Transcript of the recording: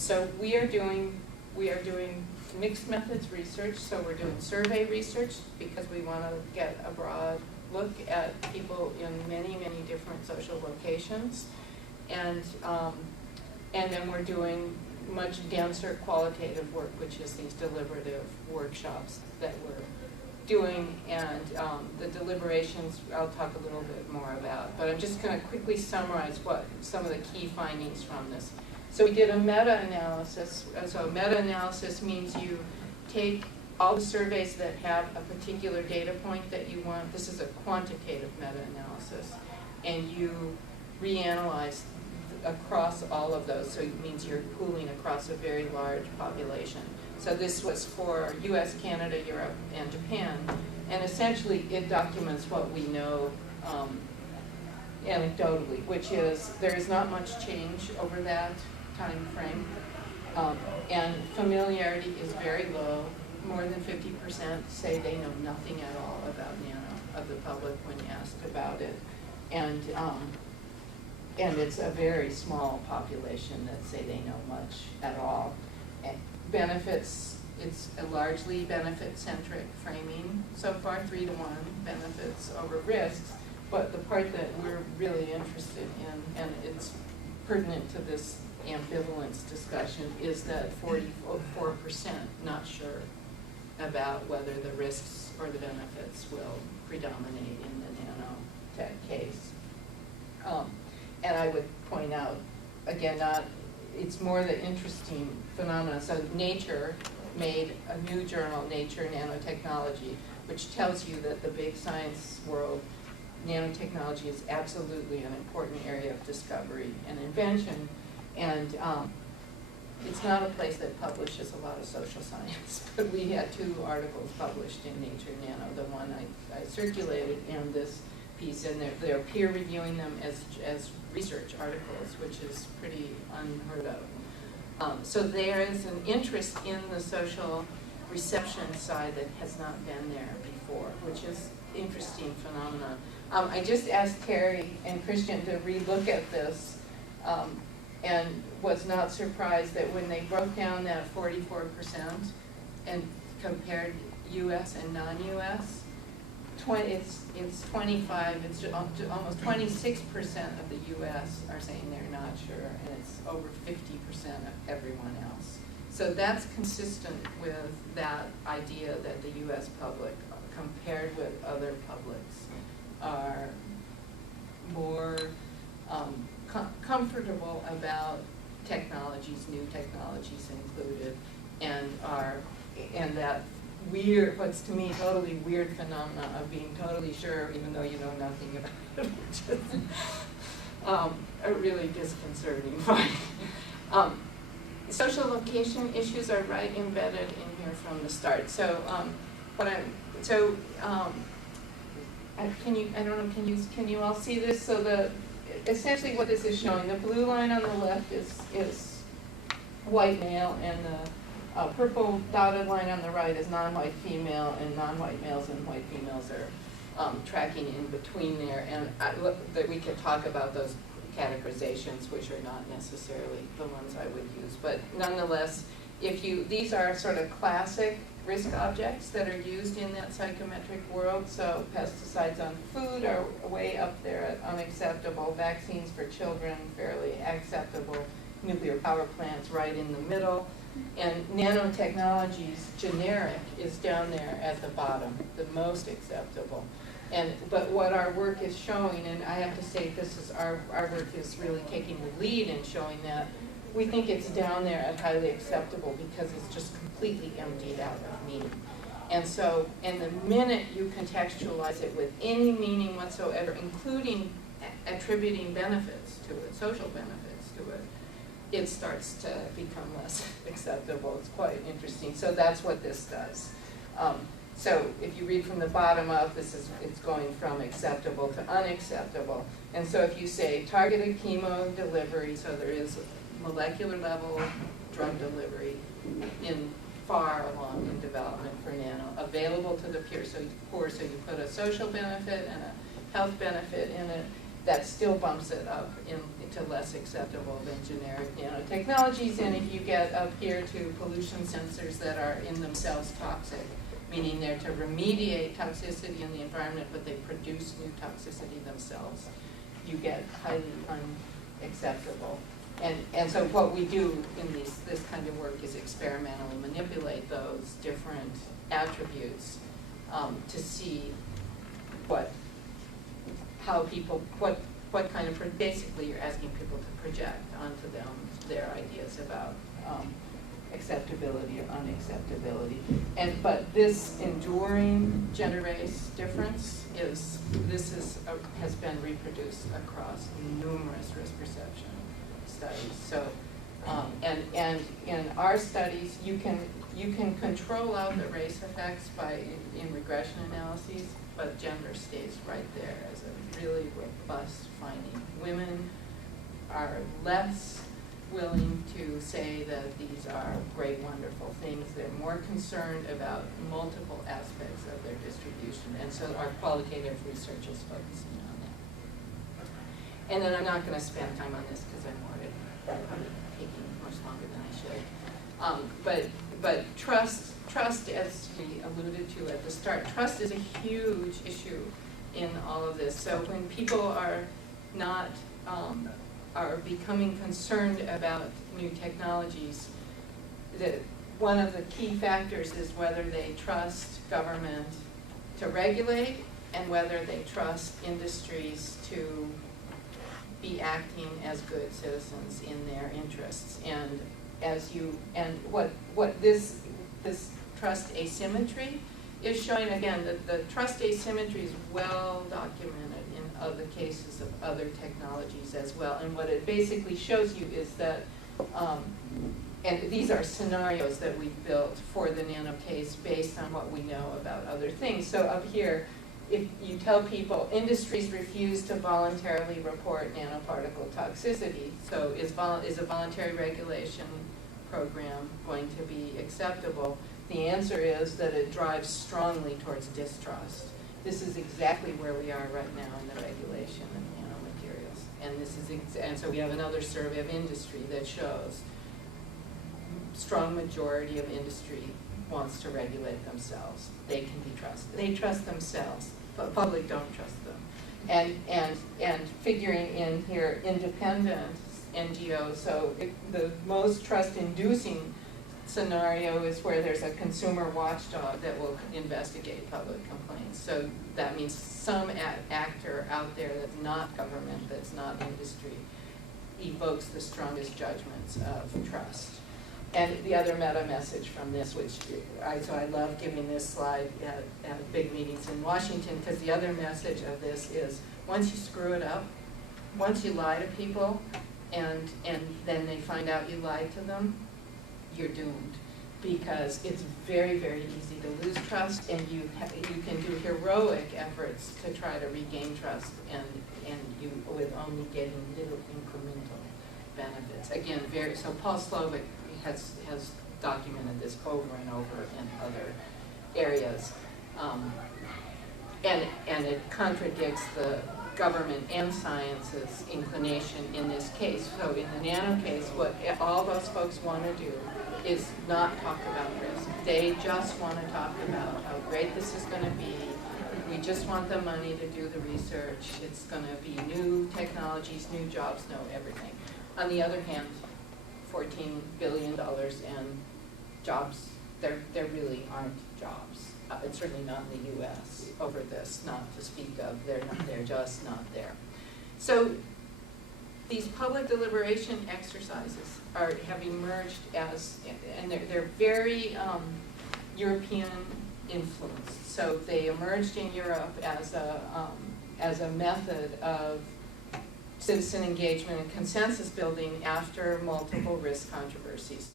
So we are doing mixed methods research. So we're doing survey research because we want to get a broad look at people in many, many different social locations, and then we're doing much denser qualitative work, which is these deliberative workshops that we're doing, and the deliberations I'll talk a little bit more about. But I'm just going to quickly summarize what some of the key findings from this. So we did a meta-analysis. So a meta-analysis means you take all the surveys that have a particular data point that you want. This is a quantitative meta-analysis, and you reanalyze across all of those. So it means you're pooling across a very large population. So this was for US, Canada, Europe, and Japan. And essentially it documents what we know anecdotally, which is there is not much change over that time frame. And familiarity is very low. More than 50% say they know nothing at all about Nano of the public when asked about it. And it's a very small population that say they know much at all. And benefits, it's a largely benefit-centric framing so far, 3-to-1 benefits over risks. But the part that we're really interested in, and it's pertinent to this ambivalence discussion, is that 44% not sure about whether the risks or the benefits will predominate in the nanotech case. And I would point out, again, it's more the interesting phenomena. So Nature made a new journal, Nature Nanotechnology, which tells you that the big science world, nanotechnology is absolutely an important area of discovery and invention. And it's not a place that publishes a lot of social science, but we had 2 articles published in Nature Nano, the one I circulated and this piece, and they're peer reviewing them as research articles, which is pretty unheard of. So there is an interest in the social reception side that has not been there before, which is interesting phenomenon. I just asked Terry and Christian to relook at this, and was not surprised that when they broke down that 44% and compared U.S. and non-U.S., it's 25, it's almost 26% of the U.S. are saying they're not sure, and it's over 50% of everyone else. So that's consistent with that idea that the U.S. public, compared with other publics, are more comfortable about technologies, new technologies included, and that weird, what's to me totally weird phenomena of being totally sure even though you know nothing about it, which is a really disconcerting finding. Social location issues are right embedded in here from the start. So can you all see this? So essentially what this is showing, the blue line on the left is white male, and the purple dotted line on the right is non-white female, and non-white males and white females are tracking in between there. And that we could talk about those categorizations, which are not necessarily the ones I would use. But nonetheless, these are sort of classic risk objects that are used in that psychometric world. So pesticides on food are way up there at unacceptable. Vaccines for children, fairly acceptable. Nuclear power plants right in the middle. And nanotechnologies, generic, is down there at the bottom, the most acceptable. But what our work is showing, and I have to say our work is really taking the lead in showing that, we think it's down there at highly acceptable because it's just completely emptied out of meaning. And so, and the minute you contextualize it with any meaning whatsoever, including attributing benefits to it, social benefits to it, it starts to become less acceptable. It's quite interesting. So that's what this does. So if you read from the bottom up, it's going from acceptable to unacceptable. And so if you say targeted chemo delivery, so there is molecular level drug delivery far along in development for nano, available to the poor, so you put a social benefit and a health benefit in it. that still bumps it up into less acceptable than generic nanotechnologies. And if you get up here to pollution sensors that are in themselves toxic, meaning they're to remediate toxicity in the environment, but they produce new toxicity themselves, you get highly unacceptable. And so what we do in this kind of work is experimentally manipulate those different attributes to see what kind of, basically you're asking people to project onto them their ideas about acceptability or unacceptability. But this enduring gender-race difference has been reproduced across numerous risk perception studies. So, and in our studies, you can control out the race effects in regression analyses, but gender stays right there as a really robust finding. Women are less willing to say that these are great, wonderful things. They're more concerned about multiple aspects of their distribution, and so our qualitative research is focusing on that. And then I'm not going to spend time on this because I'm already taking much longer than I should. But trust, as we alluded to at the start, trust is a huge issue in all of this. So when people are not are becoming concerned about new technologies, one of the key factors is whether they trust government to regulate and whether they trust industries to be acting as good citizens in their interests. And what this trust asymmetry is showing, again, that the trust asymmetry is well documented in other cases of other technologies as well. And what it basically shows you is that, and these are scenarios that we've built for the nano case based on what we know about other things. So up here, if you tell people industries refuse to voluntarily report nanoparticle toxicity, so is a voluntary regulation program going to be acceptable? The answer is that it drives strongly towards distrust. This is exactly where we are right now in the regulation of nanomaterials. And so we have another survey of industry that shows strong majority of industry wants to regulate themselves. They can be trusted. They trust themselves, but public don't trust them. And figuring in here independent NGOs, so the most trust-inducing scenario is where there's a consumer watchdog that will investigate public complaints. So that means some actor out there that's not government, that's not industry, evokes the strongest judgments of trust. And the other meta message from this, so I love giving this slide at big meetings in Washington, because the other message of this is once you screw it up, once you lie to people, and then they find out you lied to them, you're doomed, because it's very, very easy to lose trust, and you can do heroic efforts to try to regain trust, and you with only getting little incremental benefits. Again, so Paul Slovic has documented this over and over in other areas, and it contradicts the government and science's inclination in this case. So in the nano case, what all those folks want to do is not talk about risk. They just want to talk about how great this is going to be. We just want the money to do the research. It's going to be new technologies, new jobs, everything. On the other hand, $14 billion and jobs, there really aren't jobs. It's certainly not in the U.S. over this, not to speak of. They're just not there. So these public deliberation exercises have emerged as, and they're very European influenced. So they emerged in Europe as a method of citizen engagement and consensus building after multiple risk controversies.